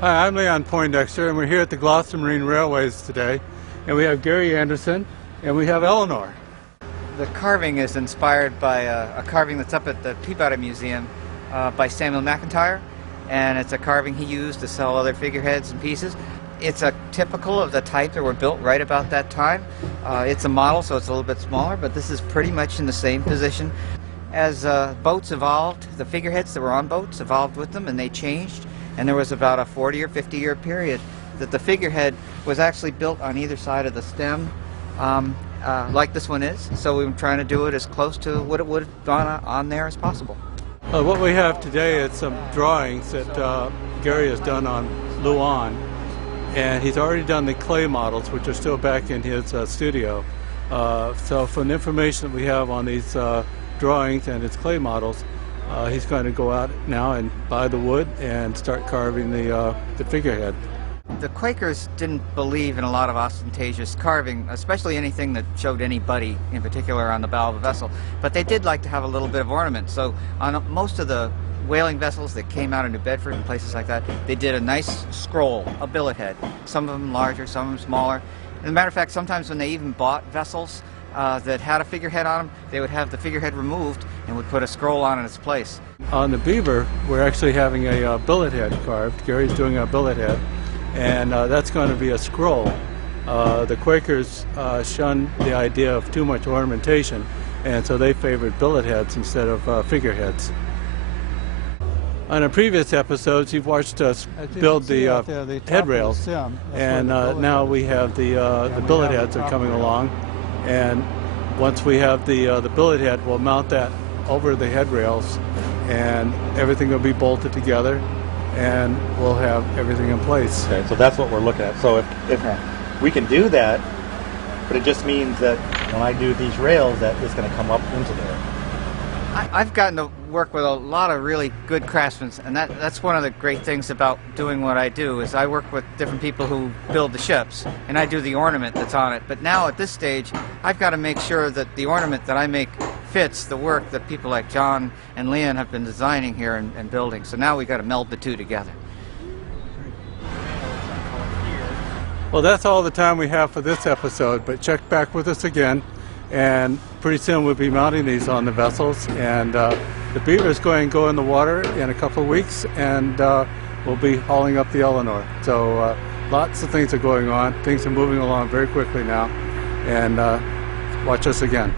Hi, I'm Leon Poindexter, and we're here at the Gloucester Marine Railways today. And we have Gary Anderson, and we have Eleanor. The carving is inspired by a carving that's up at the Peabody Museum by Samuel McIntyre, and it's a carving he used to sell other figureheads and pieces. It's a typical of the type that were built right about that time. It's a model, so it's a little bit smaller, but this is pretty much in the same position. As boats evolved, the figureheads that were on boats evolved with them, and they changed. And there was about a 40 or 50 year period that the figurehead was actually built on either side of the stem, like this one is. So we were trying to do it as close to what it would have gone on there as possible. What we have today is some drawings that Gary has done on Luan, and he's already done the clay models, which are still back in his studio. So from the information that we have on these drawings and his clay models, he's going to go out now and buy the wood and start carving the figurehead. The Quakers didn't believe in a lot of ostentatious carving, especially anything that showed anybody in particular on the bow of a vessel, but they did like to have a little bit of ornament. So on most of the whaling vessels that came out of New Bedford and places like that, they did a nice scroll, a billet head. Some of them larger, some of them smaller. As a matter of fact, sometimes when they even bought vessels that had a figurehead on them, they would have the figurehead removed and would put a scroll on in its place. On the Beaver, we're actually having a billet head carved. Gary's doing a billet head, and that's going to be a scroll. The Quakers shunned the idea of too much ornamentation, and so they favored billet heads instead of figureheads. On the previous episodes, you've watched us build the headrails, and now we have the billet heads are coming along. And once we have the billet head, we'll mount that over the headrails, and everything will be bolted together, and we'll have everything in place. Okay, so that's what we're looking at. So if we can do that, but it just means that when I do these rails, that it's going to come up into there. I've gotten to work with a lot of really good craftsmen, and that's one of the great things about doing what I do, is I work with different people who build the ships, and I do the ornament that's on it. But now at this stage, I've got to make sure that the ornament that I make fits the work that people like John and Leon have been designing here and building. So now we've got to meld the two together. Well, that's all the time we have for this episode, but check back with us again. And pretty soon we'll be mounting these on the vessels, and the Beaver is going to go in the water in a couple of weeks, and we'll be hauling up the Eleanor. So lots of things are going on. Things are moving along very quickly now, and watch us again.